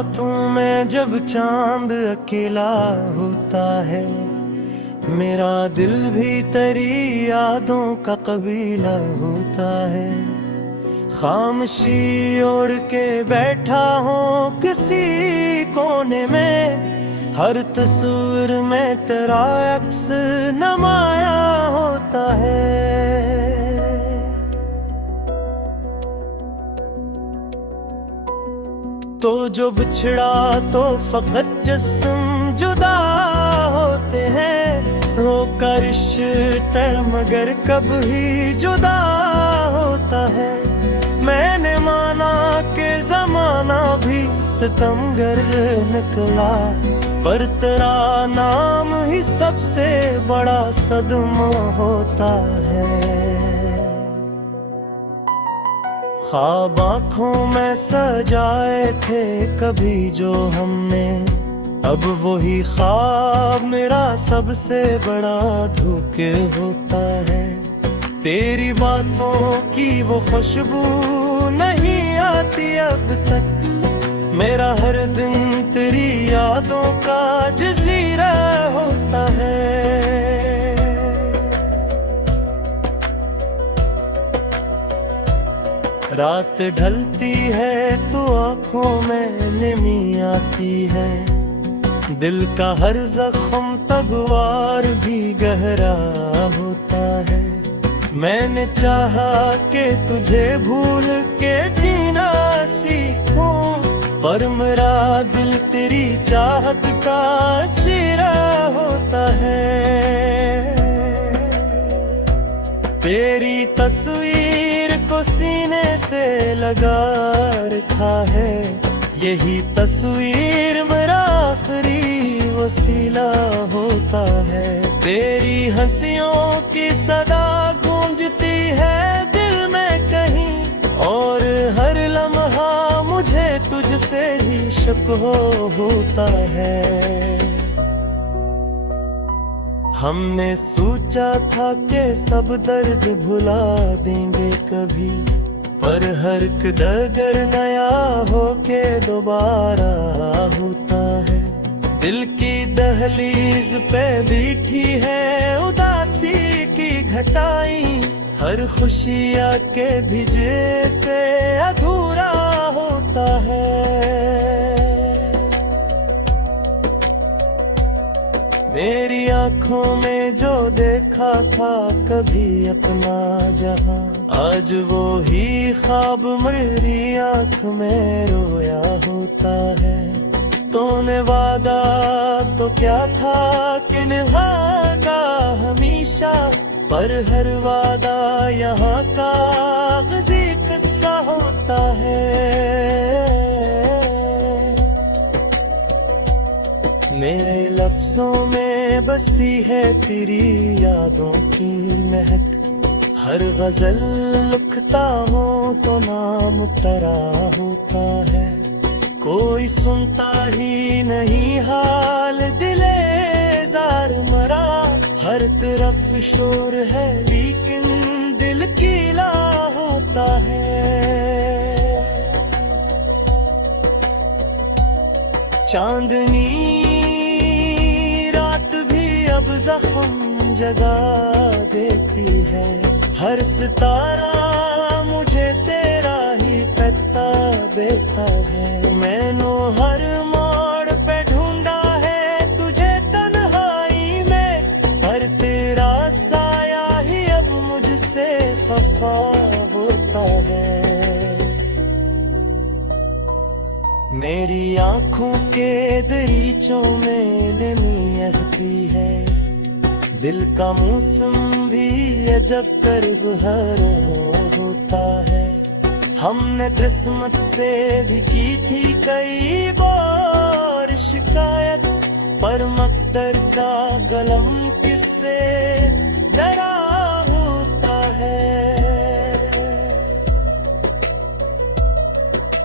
रातों में जब चांद अकेला होता है, मेरा दिल भी तेरी यादों का कबीला होता है। खामोशी ओढ़ के बैठा हूँ किसी कोने में, हर तस्वीर में तेरा अक्स नमाया होता है। तो जो बिछड़ा तो फकत जिस्म जुदा होते हैं, होकर रिश्ते मगर कभी जुदा होता है। मैंने माना कि जमाना भी सितमगर निकला, पर तेरा नाम ही सबसे बड़ा सदमा होता है। ख्वाब आँखों में सजाए थे कभी जो हमने, अब वही ख्वाब मेरा सबसे बड़ा धोखे होता है। तेरी बातों की वो खुशबू नहीं आती अब तक, मेरा हर दिन तेरी यादों का जजीरा होता है। रात ढलती है तो आँखों में नमी आती है, दिल का हर जख्म तब वार भी गहरा होता है। मैंने चाहा कि तुझे भूल के जीना सीखूं, पर मेरा दिल तेरी चाहत का सिरा होता है। तेरी तस्वीर को सीने से लगा रखा है, यही तस्वीर मेरा आखिरी वसीला होता है। तेरी हंसियों की सदा गूंजती है दिल में कहीं, और हर लम्हा मुझे तुझसे ही शक होता है। हमने सोचा था कि सब दर्द भुला देंगे कभी, पर हर डगर नया होके दोबारा होता है। दिल की दहलीज पे बैठी है उदासी की घटाई, हर खुशी आके भिजे से अधूरा होता है। मेरी आँखों में जो देखा था कभी अपना जहां, आज वो ही ख्वाब मेरी आँख में रोया होता है। तूने वादा तो क्या था कि निभागा हमेशा, पर हर वादा यहाँ कागजी किस्सा होता है। मेरे लफ्जों में बसी है तेरी यादों की महक, हर गजल लिखता हूँ तो नाम तेरा होता है। कोई सुनता ही नहीं हाल दिले जार मरा, हर तरफ शोर है लेकिन दिल कीला होता है। चांदनी अब जख्म जगा देती है, हर सितारा मुझे तेरा ही पता बेता है। मैंने हर मोड़ पे ढूंढा है तुझे तन्हाई में, पर तेरा साया ही अब मुझसे खफा होता है। मेरी आँखों के दरीचों में नमी आती है, दिल का मौसम भी अजब कर्ब हरा होता है। हमने किस्मत से भी की थी कई बार शिकायत, पर मकदर का गलम किससे डरा होता है।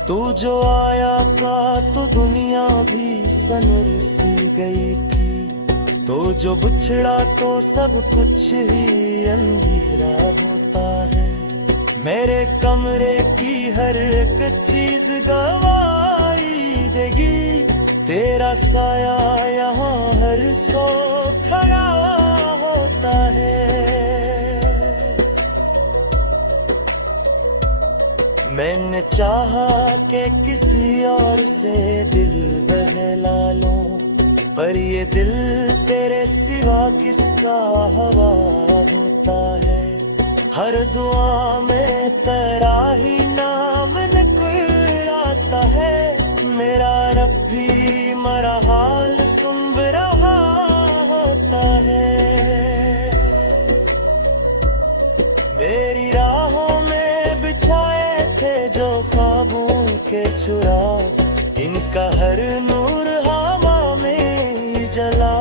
तू जो आया था तो दुनिया भी सनर सी गई थी, तो जो बिछड़ा तो सब कुछ ही अंधेरा होता है। मेरे कमरे की हर एक चीज गवाही दे जिंदगी तेरा साया यहाँ हर सौ खड़ा होता है। मैंने चाहा कि किसी और से दिल बहला लूं, पर ये दिल तेरे सिवा किसका हवा होता है। हर दुआ में तेरा ही नाम निकल आता है। मेरा रब भी मरा हाल सुन रहा होता है। मेरी राहों में बिछाए थे जो ख्वाबों के चुराग, इनका हर नूर हवा में जला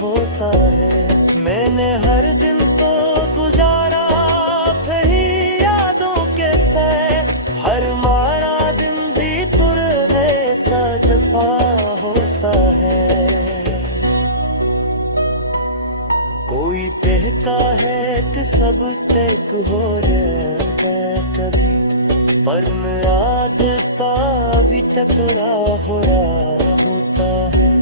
होता है। मैंने हर दिन तो गुजारा ही यादों के साथ, हर मारा दिन भी तुरवे सा जफा होता है। कोई कहता है कि सब तक हो जाए कभी, पर मेरा दिल भी टकरा हो रहा होता है।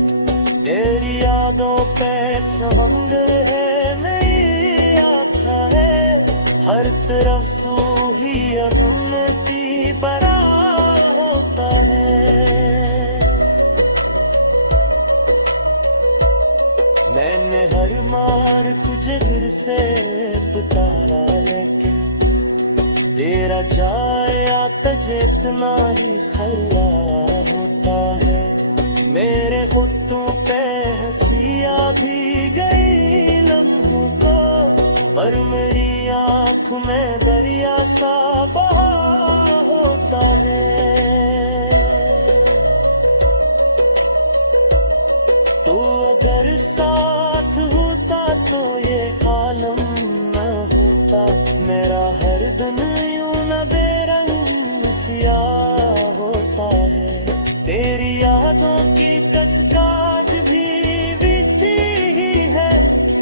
तेरी यादों पे समंदर है नहीं आता है, हर तरफ सूही अरुणती बड़ा होता है। मैंने हर मार कुछ से पुकारा, लेकिन तेरा जाए तुझे इतना ही खल्ला होता है। मेरे होठों पे हंसिया भी गई लम्हों को, पर मेरी आँख में दरिया सा बहा होता है। तो अगर साथ होता तो ये आलम न होता। मेरा हर दिन यूं न बेरंग सियाह होता है। तेरी यादों की तस्काज भी सी ही है,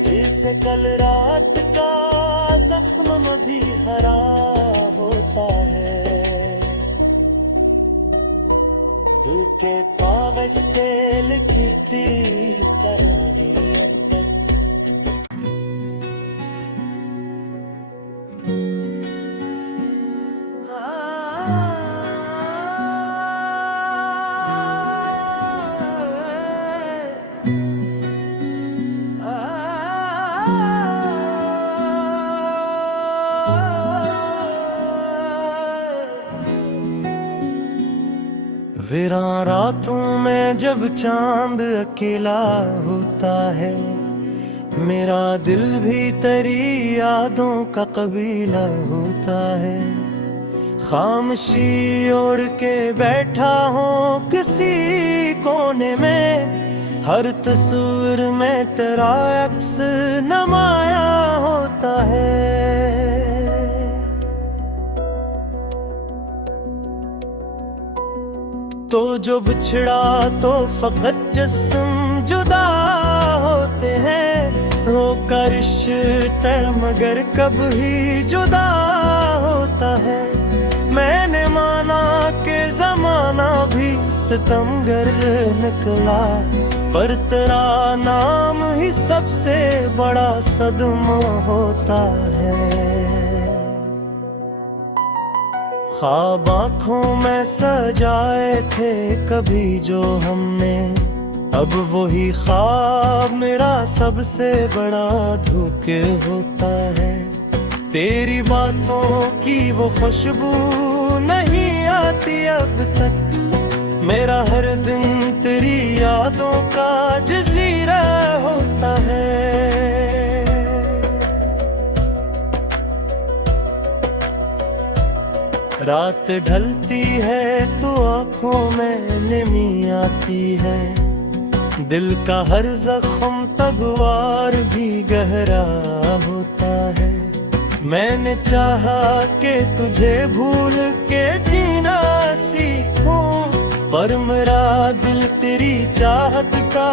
जिसे कल रात का जख्म भी हरा होता है। दुखे तावस्ते लिखती कहानियत वीरान रातों में जब चांद अकेला होता है, मेरा दिल भी तेरी यादों का कबीला होता है। खामोशी ओढ़ के बैठा हूँ किसी कोने में, हर तस्वीर में तेरा अक्स नमाया होता है। तो जो बिछड़ा तो फकत जिस्म जुदा होते हैं, होकर रिश्ते मगर कब ही जुदा होता है। मैंने माना कि जमाना भी सितमगर निकला, पर तेरा नाम ही सबसे बड़ा सदमा होता है। ख्वाब आँखों में सजाए थे कभी जो हमने, अब वही ख्वाब मेरा सबसे बड़ा धोखे होता है। तेरी बातों की वो खुशबू नहीं आती अब तक, मेरा हर दिन तेरी यादों का जजीरा होता है। रात ढलती है तो आँखों में नमी आती है, दिल का हर जख्म तगवार भी गहरा होता है। मैंने चाहा कि तुझे भूल के जीना सीखूं, पर मेरा दिल तेरी चाहत का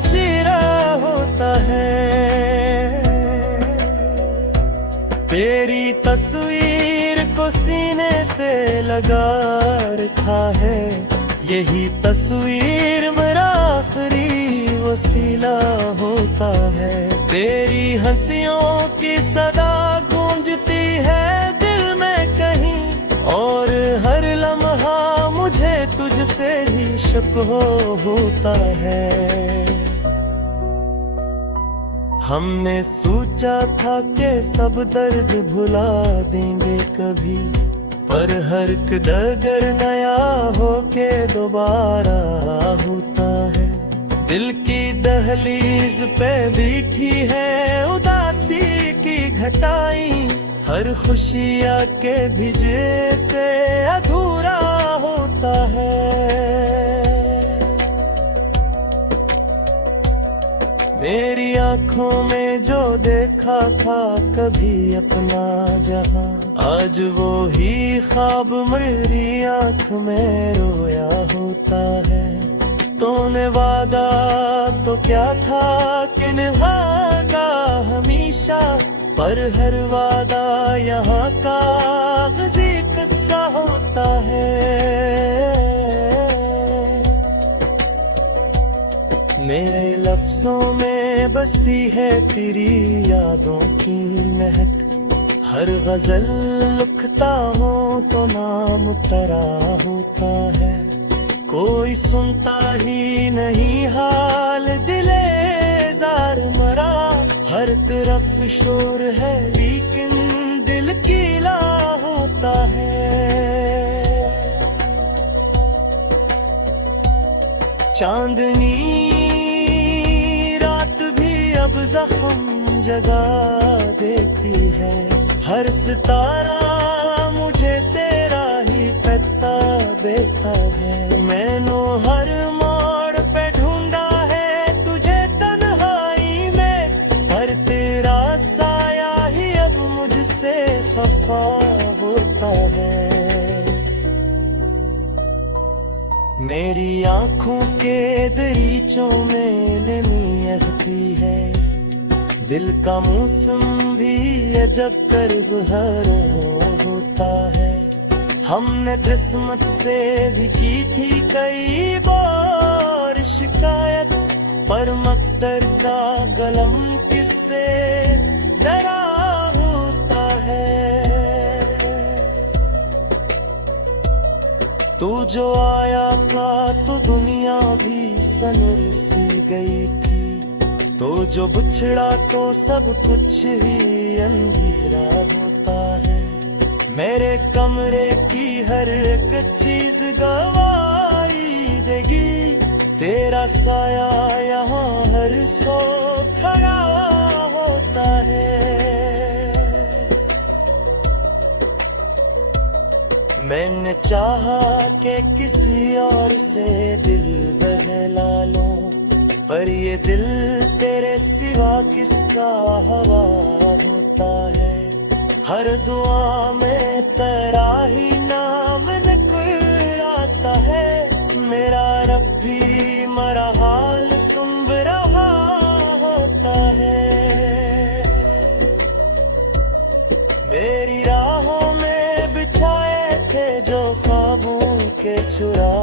सिरा होता है। तेरी तस्वीर को सीने से लगा रखा है, यही तस्वीर मेरा आखिरी वसीला होता है। तेरी हंसियों की सदा गूंजती है दिल में कहीं, और हर लम्हा मुझे तुझसे ही शक होता है। हमने सोचा था कि सब दर्द भुला देंगे कभी, पर हर डगर नया होके दोबारा होता है। दिल की दहलीज पे बैठी है उदासी की घटाई, हर खुशी आके भिजे से अधूरा होता है। मेरी आंखों में जो देखा था कभी अपना जहां, आज वो ही ख्वाब मेरी आंख में रोया होता है। तूने वादा तो क्या था कि निभाएगा हमेशा, पर हर वादा यहाँ कागज़ी किस्सा होता है। मेरे लफ्जों में बसी है तेरी यादों की महक, हर गजल लिखता हूँ तो नाम तेरा होता है। कोई सुनता ही नहीं हाल दिले जार मरा, हर तरफ शोर है लेकिन दिल कीला होता है। चांदनी रात भी अब जख्म जगा देती है, हर सितारा मुझे तेरा ही पता देता है। मैंने हर मोड़ पे ढूंढा है तुझे तन्हाई में, पर तेरा साया ही अब मुझसे खफा होता है। मेरी आंखों के दरीचों में नमी रहती है, दिल का मौसम भी अजब कर्ब हरों होता है। हमने किस्मत से भी की थी कई बार शिकायत, पर मकदर का गलम किससे डरा होता है। तू जो आया था तो दुनिया भी सनर सी गई थी, तो जो बिछड़ा तो सब कुछ ही अंधेरा होता है। मेरे कमरे की हर एक चीज गवाही देगी, तेरा साया यहाँ हर सौ खड़ा होता है। मैंने चाहा कि किसी और से दिल बहला लूं, पर ये दिल तेरे सिवा किसका हवा होता है। हर दुआ में तेरा ही नाम निकल आता है, मेरा रब भी मरा हाल सुन रहा होता है। मेरी राहों में बिछाए थे जो ख्वाबों के चुरा,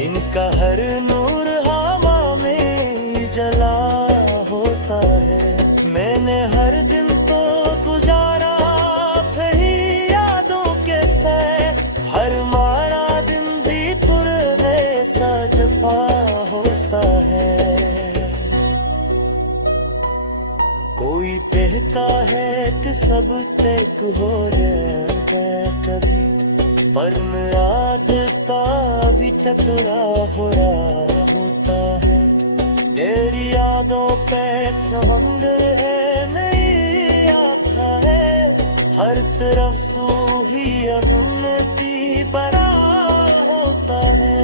इनका हर नूर हवा में जला होता है। मैंने हर दिन तो गुजारा फिर यादों के साथ, हर मारा दिन भी तुरवे सा जफा होता है। कोई कहता है कि सब तक हो गया कभी, पर मेरा दिल भी टकरा हो रहा होता है। तेरी यादों पे समंदर है नहीं आता है, हर तरफ सूही अगुनती बड़ा होता है।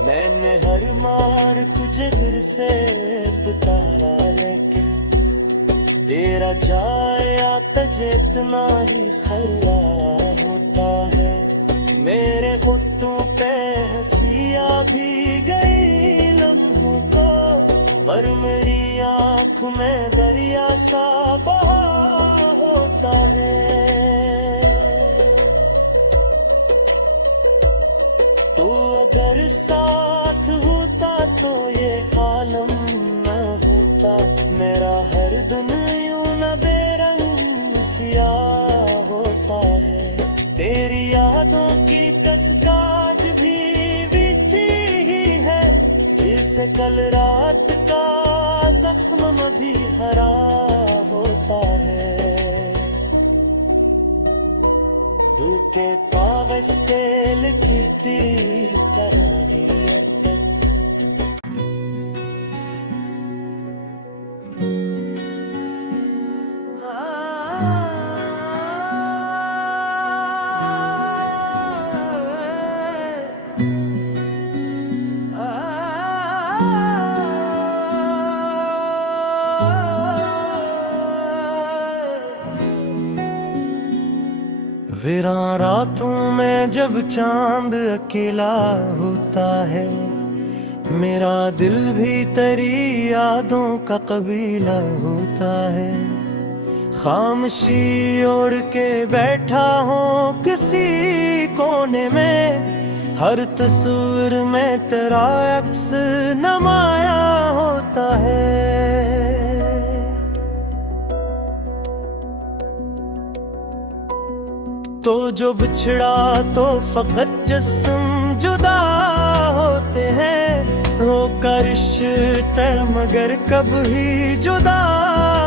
मैंने हर मार तुझे फिर से पुकारा, लेकिन तेरा जाया तुझे इतना ही खल्ला होता है। मेरे होठों पे हंसियां भी गई लम्हों को, पर मेरी आँख में दरिया सा बहा होता है। कल रात का जख्म भी हरा होता है। दुखे तागस्तेल लिखती कहानियत वीरान रातों में जब चांद अकेला होता है, मेरा दिल भी तेरी यादों का कबीला होता है। खामोशी ओढ़ के बैठा हूँ किसी कोने में, हर तस्वीर में तेरा अक्स नमाया होता है। तो जो बिछड़ा तो फकत जिस्म जुदा होते हैं, होकर रिश्ते मगर कब ही जुदा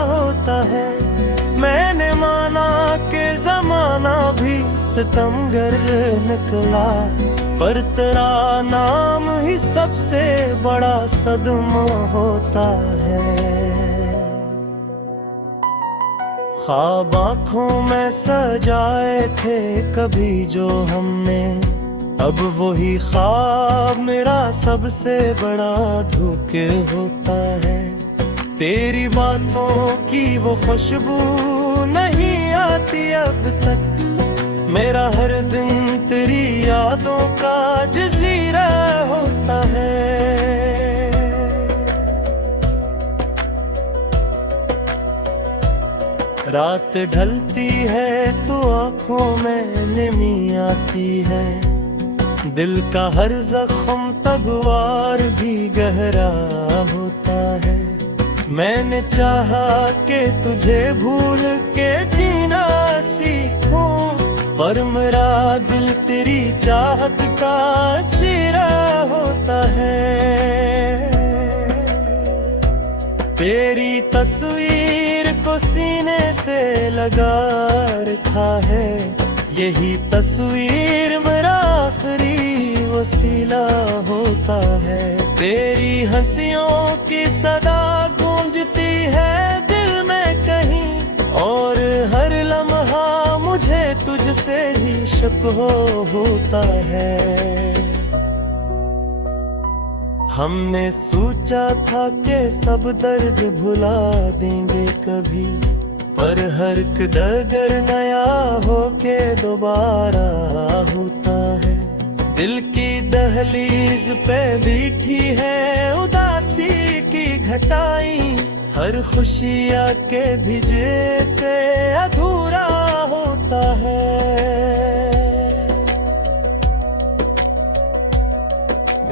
होता है। मैंने माना कि जमाना भी सितमगर निकला, पर तेरा नाम ही सबसे बड़ा सदमा होता है। ख्वाब आँखों में सजाए थे कभी जो हमने, अब वही ख्वाब मेरा सबसे बड़ा धोखे होता है। तेरी बातों की वो खुशबू नहीं आती अब तक, मेरा हर दिन तेरी यादों का जजीरा होता है। रात ढलती है तो आँखों में नमी आती है, दिल का हर जख्म तब वार भी गहरा होता है। मैंने चाहा कि तुझे भूल के जीना सीखूं, पर मेरा दिल तेरी चाहत का सिरा होता है। तेरी तस्वीर को सीने से लगा रखा है, यही तस्वीर मेरा आखिरी वसीला होता है। तेरी हंसियों की सदा गूंजती है दिल में कहीं, और हर लम्हा मुझे तुझसे ही शक होता है। हमने सोचा था कि सब दर्द भुला देंगे कभी, पर हर डगर नया होके दोबारा होता है। दिल की दहलीज पे बैठी है उदासी की घटाई, हर खुशी आके भिजे से अधूरा होता है।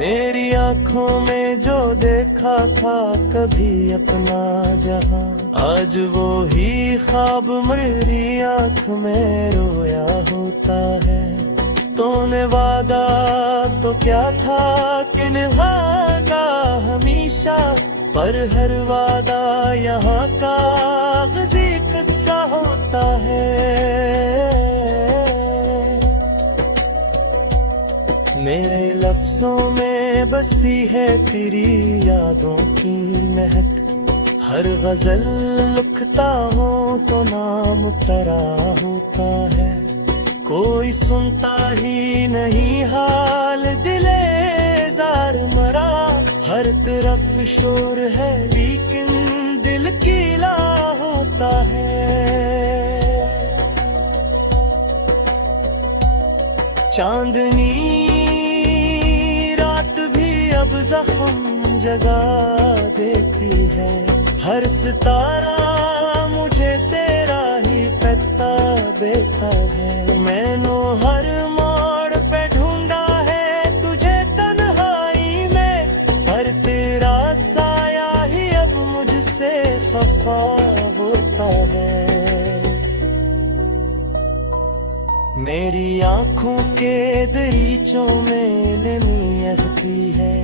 मेरी आँखों में जो देखा था कभी अपना जहां, आज वो ही ख्वाब मेरी आँख में रोया होता है। तूने वादा तो क्या था कि निभागा हमेशा, पर हर वादा यहाँ कागज़ी किस्सा होता है। मेरे लफ्जों में बसी है तेरी यादों की महक, हर गजल लिखता हूँ तो नाम तेरा होता है। कोई सुनता ही नहीं हाल दिले जार मरा, हर तरफ शोर है लेकिन दिल कीला होता है। चांदनी अब जख्म जगा देती है, हर सितारा मुझे तेरा ही पता बेता है। मैंने हर मोड़ पे ढूंढा है तुझे तन्हाई में, पर तेरा साया ही अब मुझसे खफा होता है। मेरी आँखों के दरीचों में नमी आती है,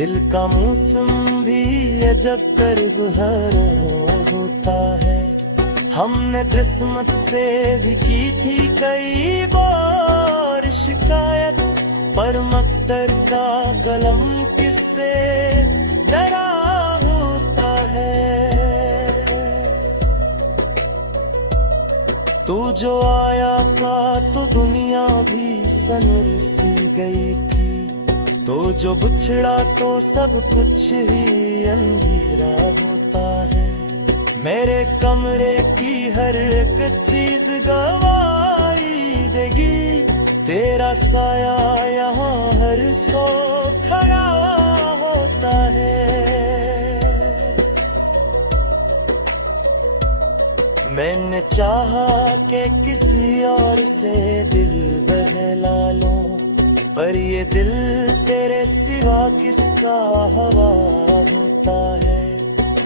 दिल का मौसम भी अजब करीब हर होता है। हमने किस्मत से भी की थी कई बार शिकायत, पर मकदर का कलम किससे डरा होता है। तू जो आया था तो दुनिया भी सनर सी गई थी, तो जो बिछड़ा तो सब कुछ ही अंधेरा होता है। मेरे कमरे की हर एक चीज गवाही देगी, तेरा साया यहाँ हर सौ खड़ा होता है। मैंने चाहा कि किसी और से दिल बहला लूं, पर ये दिल तेरे सिवा किसका हवा होता है।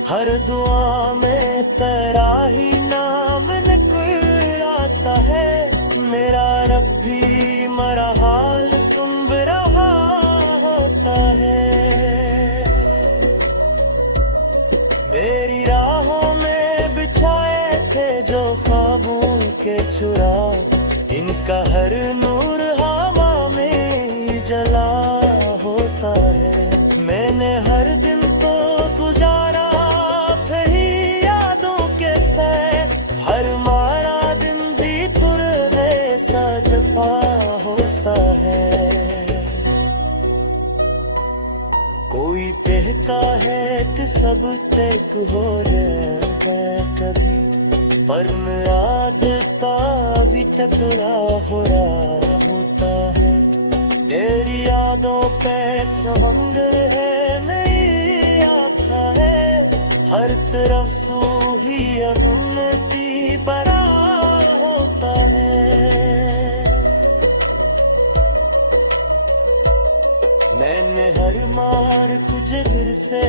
हर दुआ में तेरा ही नाम निकल आता है। मेरा रब भी मरा हाल सुन रहा होता है। मेरी राहों में बिछाए थे जो ख्वाबों के चुराग, इनका हर नूर हवा में ही जला होता है। मैंने हर दिन तो गुजारा ही यादों के साथ, हर मारा दिन भी तुरबे सा जफा होता है। कोई कहता है कि सब तक हो जाए कभी, पर आदता भी तकड़ा हो रहा होता है। तेरी यादों पे समंदर है नहीं आता है, हर तरफ सूही अगुनती बड़ा होता है। मैंने हर मार कुजर से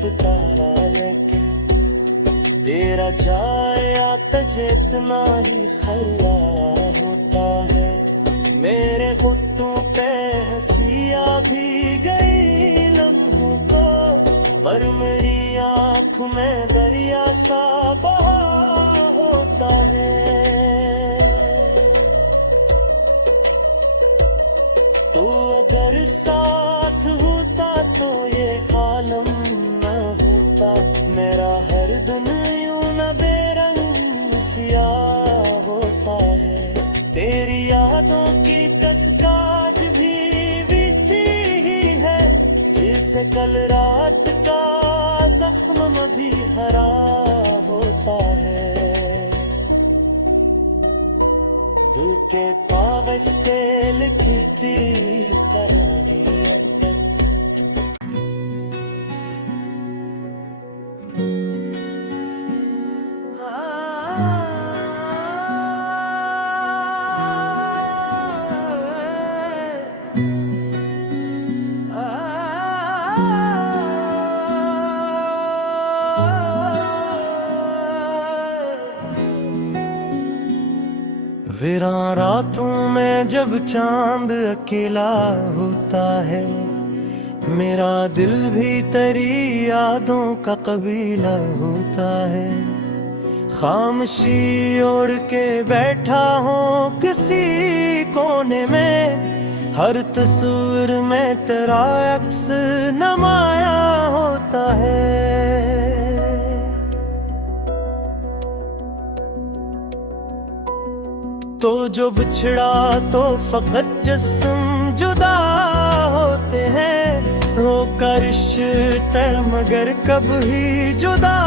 पुकारा, लेकिन तेरा जाया तुझे इतना ही खल्ला होता है। मेरे होठों पे हंसिया भी गई लम्हों को, पर मेरी आँख में दरिया सा बहा होता है। तो अगर साथ होता तो ये आलम न होता, मेरा हर दिन यूं न बेरंग सियाह होता है। तेरी यादों की तस्काज भी विसी ही है, जिसे कल रात का जख्म भी हरा होता है। दुखे पावस्ते लिखती कहानी वीरान रातों में जब चांद अकेला होता है, मेरा दिल भी तेरी यादों का कबीला होता है। खामोशी ओढ़ के बैठा हूँ किसी कोने में, हर तस्वीर में तेरा अक्स नमाया होता है। तो जो बिछड़ा तो फकत जिस्म जुदा होते हैं, होकर रिश्ते मगर कभी जुदा